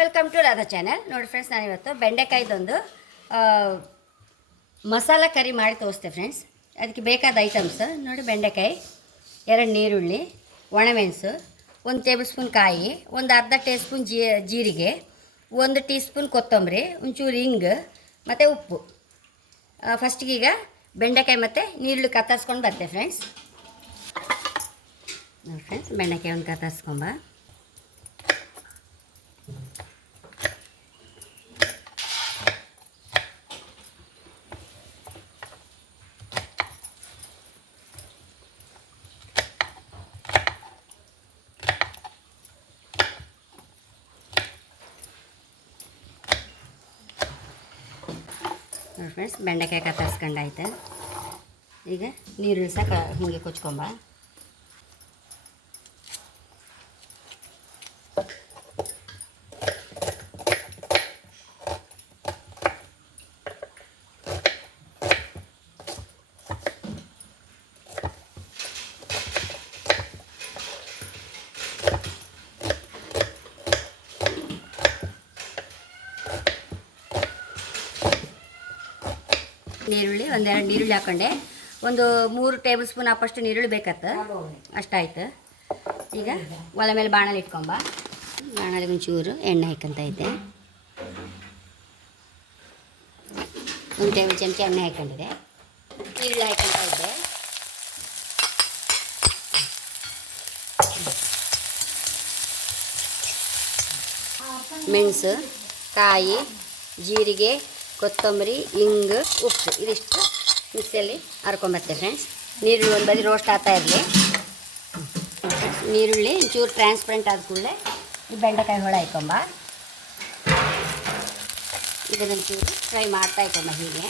Welcome to Radha channel ನೋಡಿ friends ನಾನಿವತ್ತು ಬೆಂಡೆಕಾಯ್ದೊಂದು ಮಸಾಲ ಕರಿ ಮಾಡಿ ತೋರಿಸ್ತೆ ಫ್ರೆಂಡ್ಸ್ ಅದಕ್ಕೆ ಬೇಕಾದ ಐಟಮ್ಸ್ ನೋಡಿ ಬೆಂಡೆಕಾಯಿ, ಎರಡು ನೀರುಳ್ಳಿ ಒಣಮೆಣಸು, ಒಂದು ಟೇಬಲ್ ಸ್ಪೂನ್ ಕಾಯಿ, ಒಂದು ಅರ್ಧ ಟೇ ಸ್ಪೂನ್ ಜೀರಿಗೆ, ಒಂದು ಟೀ ಸ್ಪೂನ್ ಕೊತ್ತಂಬರಿ, ಒಂಚೂರು ಹಿಂಗ್, ಮತ್ತು ಉಪ್ಪು. ಫಸ್ಟಿಗೆ ಈಗ ಬೆಂಡೆಕಾಯಿ ಮತ್ತು ನೀರುಳ್ಳಿ ಕತ್ತರಿಸ್ಕೊಂಡು ಬರ್ತೆ ಫ್ರೆಂಡ್ಸ್ ನೋಡಿ ಫ್ರೆಂಡ್ಸ್ ಬೆಂಡೆಕಾಯಿ ಒಂದು ಕತ್ತರಿಸ್ಕೊಂಬ. ಫ್ರೆಂಡ್ಸ್ ಬೆಂಡೆಕಾಯಿ ಕತ್ತರಿಸ್ಕೊಂಡಾಯ್ತು. ಈಗ ನೀರು ಸಹ ಮುಗಿ ಕುಚ್ಕೊಂಬ. ನೀರುಳ್ಳಿ ಒಂದೆರಡು ನೀರುಳ್ಳಿ ಹಾಕೊಂಡೆ. ಒಂದು ಮೂರು ಟೇಬಲ್ ಸ್ಪೂನ್ ಹಾಕಷ್ಟು ನೀರುಳ್ಳಿ ಬೇಕತ್ತ? ಅಷ್ಟಾಯ್ತು. ಈಗ ಒಲೆ ಮೇಲೆ ಬಾಣಲೆ ಇಟ್ಕೊಂಬ. ಬಾಣಲೆ ಒಂಚೂರು ಎಣ್ಣೆ ಹಾಕಂತ ಐತೆ ಒಂದು ಟೇಬಲ್ ಚಮಚ ಎಣ್ಣೆ ಹಾಕೊಂಡಿದೆ ಈರುಳ್ಳಿ ಹಾಕಂತ ಇದ್ದೆ. ಮೆಣಸು, ಕಾಯಿ, ಜೀರಿಗೆ ಕೊತ್ತಂಬರಿ ಹಿಂಗು ಉಪ್ಪು ಇದಿಷ್ಟು ಮಿಕ್ಸಿಯಲ್ಲಿ ಹರ್ಕೊಂಬರ್ತೇವೆ ಫ್ರೆಂಡ್ಸ್ ನೀರುಳ್ಳಿ ಒಂದು ಬದಿ ರೋಸ್ಟ್ ಆಗ್ತಾ ಇರಲಿ. ನೀರುಳ್ಳಿ ಚೂರು ಟ್ರಾನ್ಸ್ಪರೆಂಟ್ ಆದ ಕೂಡಲೇ ಈ ಬೆಂಡೆಕಾಯಿ ಹೊಳ ಹಾಕೊಂಬ. ಇದನ್ನೊಂಚೂರು ಫ್ರೈ ಮಾಡ್ತಾ ಇಕೊಂಬ ಹೀಗೆ.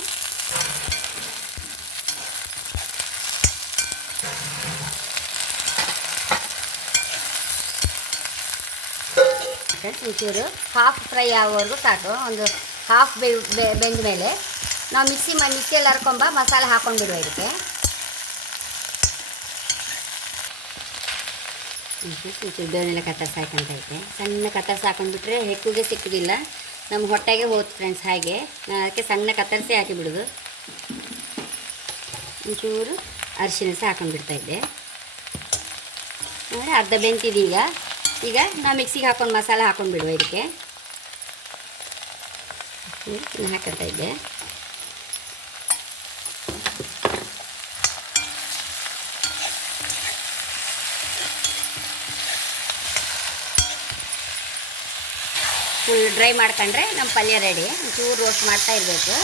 ಫ್ರೆಂಡ್ಸ್ ಒಂಚೂರು ಹಾಫ್ ಫ್ರೈ ಆಗೋವರೆಗೂ ಸಾಕು. ಒಂದು ಹಾಫ್ ಬೆಂದ ಮೇಲೆ. ನಾವು ಮಿಕ್ಸಿ ಮಾಡಿ ಮಿಕ್ಸಿಯಲ್ಲಿ ಹರ್ಕೊಂಬ ಮಸಾಲೆ ಹಾಕೊಂಡ್ಬಿಡುವ ಇದಕ್ಕೆ. ಹ್ಮ್, ಕತ್ತರಿಸ ಒಂಚೂರು ಬೇಳೆಲ್ಲ ಕತ್ತರಿಸಿ ಹಾಕಂತ ಐತೆ ಸಣ್ಣ ಕತ್ತರಿಸಿ ಹಾಕೊಂಡ್ಬಿಟ್ರೆ ಹೆಕ್ಕುಗೆ ಸಿಕ್ಕುದಿಲ್ಲ. ನಮ್ಮ ಹೊಟ್ಟೆಗೆ ಹೋಯ್ತು ಫ್ರೆಂಡ್ಸ್ ಹಾಗೆ. ಅದಕ್ಕೆ ಸಣ್ಣ ಕತ್ತರಿಸಿ ಹಾಕಿಬಿಡೋದು ಒಂಚೂರು ಅರಿಶಿನ ಸಹ ಹಾಕೊಂಡ್ಬಿಡ್ತಾ ಇದ್ದೆ. ನೋಡಿ ಅರ್ಧ ಬೆಂತಿದೀಗ ಈಗ ನಾವು ಮಿಕ್ಸಿಗೆ ಹಾಕೊಂಡು ಮಸಾಲೆ ಹಾಕೊಂಡ್ಬಿಡುವ ಇದಕ್ಕೆ. ಹಾಕಂತ ಇದ್ದೆ. ಫುಲ್ ಡ್ರೈ ಮಾಡ್ಕೊಂಡ್ರೆ ನಮ್ಮ ಪಲ್ಯ ರೆಡಿ ಚೂರು ರೋಸ್ಟ್ ಮಾಡ್ತಾ ಇರಬೇಕು.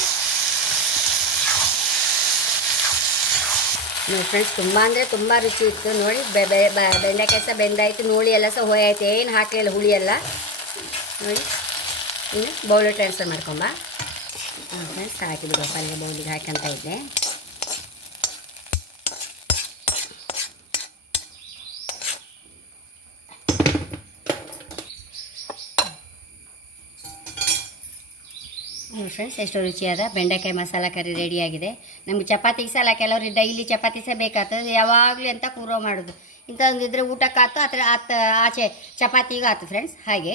ನೋಡಿ ಫ್ರೆಂಡ್ಸ್ ತುಂಬ ಅಂದರೆ ತುಂಬ ರುಚಿ ಇತ್ತು. ನೋಡಿ ಬೆಂಡೆಕಾಯಿ ಸಹ ಬೆಂದಾಯಿತು. ನೋಡಿ ಎಲ್ಲ ಸಹ ಹೋಯಾಯ್ತು. ಏನು ಹಾಕಲಿಲ್ಲ ಹುಳಿ ಎಲ್ಲ. ನೋಡಿ. ಇನ್ನು ಬೌಲ್ ಟ್ರಾನ್ಸ್ಫರ್ ಮಾಡ್ಕೊಂಬ ಫ್ರೆಂಡ್ಸ್ ಹಾಕಿಬಿಡುವ ಪಲ್ಯ ಬೌಲಿಗೆ ಹಾಕಂತ ಇದ್ದೆ. ಫ್ರೆಂಡ್ಸ್ ಎಷ್ಟು ರುಚಿಯಾದ ಬೆಂಡೆಕಾಯಿ ಮಸಾಲ ಕರಿ ರೆಡಿಯಾಗಿದೆ ನಮ್ಗೆ ಚಪಾತಿಗೆ ಸಲ ಕೆಲವರು ಡೈಲಿ ಚಪಾತಿ ಸಹ ಬೇಕಾಗ್ತದೆ. ಯಾವಾಗಲೂ ಅಂತ ಕೂರೋ ಮಾಡೋದು. ಇಂಥದ್ದೊಂದಿದ್ರೆ ಊಟಕ್ಕಾಯ್ತು ಆ ಥರ ಆತ ಆಚೆ ಚಪಾತಿಗೂ ಆಯ್ತು ಫ್ರೆಂಡ್ಸ್ ಹಾಗೆ.